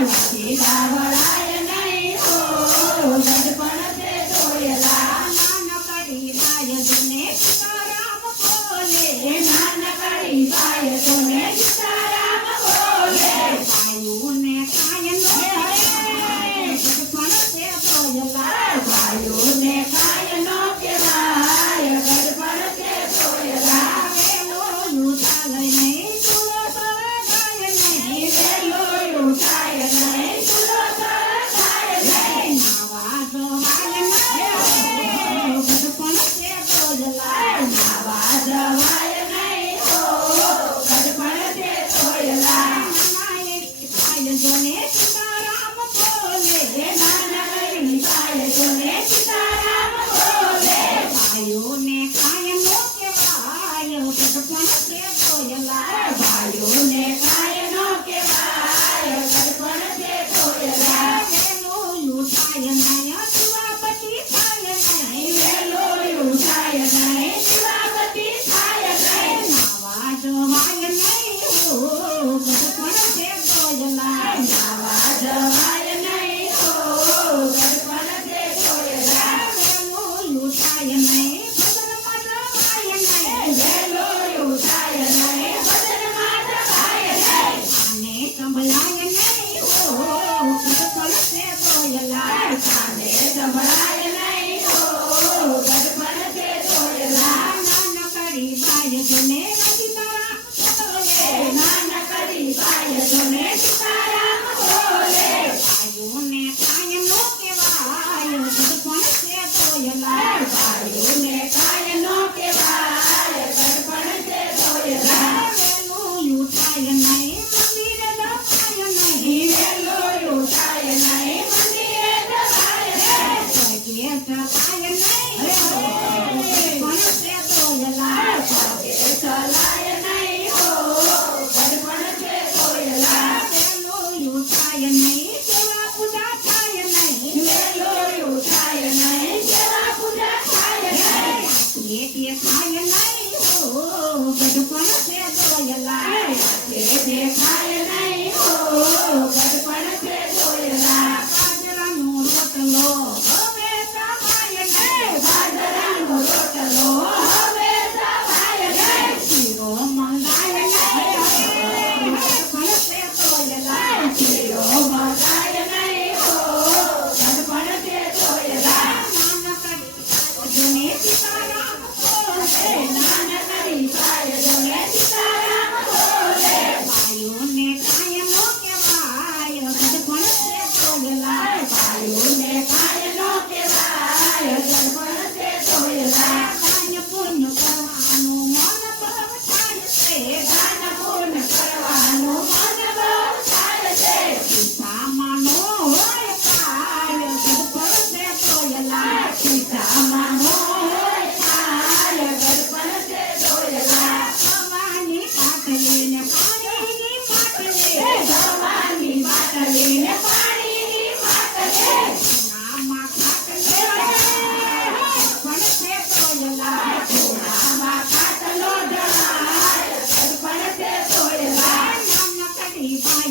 વાઘેલા વળાય નહીં હો ગઢપણ તે ધોયેલા નાનકડી બાય જોને સીતારામ બોલે નાનકડી બાય જોને સીતારામ બોલે ભાઈઓને કાય નો ગઢપણ તે ધોયેલા ભાઈઓને કાય નો કહેવાય ગઢપણ તે ધોયેલા વેલો ઉઠાય નહીં ચૂલો સળગાય નહીં વેલો ઉઠાય નહીં ચૂલો સળગાય નહીં નાવા જવાય નહીં ગઢપણ તે ધોયેલા નાવા જવાય નહીં હો ગઢપણ તે ધોયેલા નાનકડી જોને સીતારામ બોલે નાનકડી બાય જોને સીતારામ બોલે ભાઈઓને કાય નો કહેવાય ગઢપણ તે ધોયેલા ભાઈઓને કાય નો કહેવાય ગઢપણ તે ધોયેલા વેલો ઉઠાય નહીં શિવાપતિ થાય નહીં વેલો ઉઠાય નહીં શિવાપતિ થાય નહીં નાવા જવાય નહીં હો ગઢપણ તે ધોયેલા નાવા જવાય નહીં હો ગઢપણ તે ધોયેલા વેલો ઉઠાય નહીં ભજનમાં જવાય નહીં વેલો ઉઠાય નહીં ભજનમાં જવાય નહીં કાને સંભળાય નહીં હો ગઢપણ તે ધોયેલા કાને સંભળાય નહીં હો ગઢપણ તે ધોયેલા નાનકડી બાય જોને સીતારામ બોલે નાનકડી બાય જોને સીતારામ બોલે ભાઈઓને કાય નો કહેવાય ગઢપણ તે ધોયેલા ભાઈઓને કાય નો કહેવાય ગઢપણ તે ધોયેલા વેલો ઉઠાય નહીં મંદિરે જવાય નહીં વેલો ઉઠાય નહીં મંદિરે જવાય નહીં પગે ચલાય નહીં ગઢપણ તે ધોયેલા પગે ચલાય નહીં હો ગઢપણ તે ધોયેલા વેલો ઉઠાય નહીં સેવા પૂજા થાય નહીં વેલો ઉઠાય નહીં સેવા પૂજા થાય નહીં એ થાય નહીં હો ગઢપણ તે ધોયેલા દેખાય નહીં હો ગઢપણ તે ધોયેલા બાજરાનો રોટલો હવે સવાય નહીં બાજરાનો રોટલો હવે સવાય નહીં શીરો મંગાય નહીં ગઢપણ તે ધોયેલા શીરો મંગાય નહીં હો ગઢપણ તે ધોયેલા નાનકડી જોને સીતારામ બોલે નાનકડી બાય જોને સીતારામ બોલે ભાઈઓને કાય નો કહેવાય ગઢપણ તે ધોયેલા ભાઈઓને કાય નો કહેવાય ગઢપણ તે ધોયેલા દાન પુણ્ય કરવાનું મન બહુ થાય છે દાન પુણ્ય કરવાનું મન બહુ થાય છે ખિસ્સામાં નો હોય કાય ગઢપણ તે ધોયેલા ખિસ્સામાં નો હોય કાય ગઢપણ તે ધોયેલા ભવાની પાટલીને પાણીની માટલી ભવાની પાટલીને પાણીની માટલી નામાં ખાટલે ગઢપણ તે ધોયેલા નામાં ખાટલો જણાય ગઢપણ તે ધોયેલા નાનકડી બાય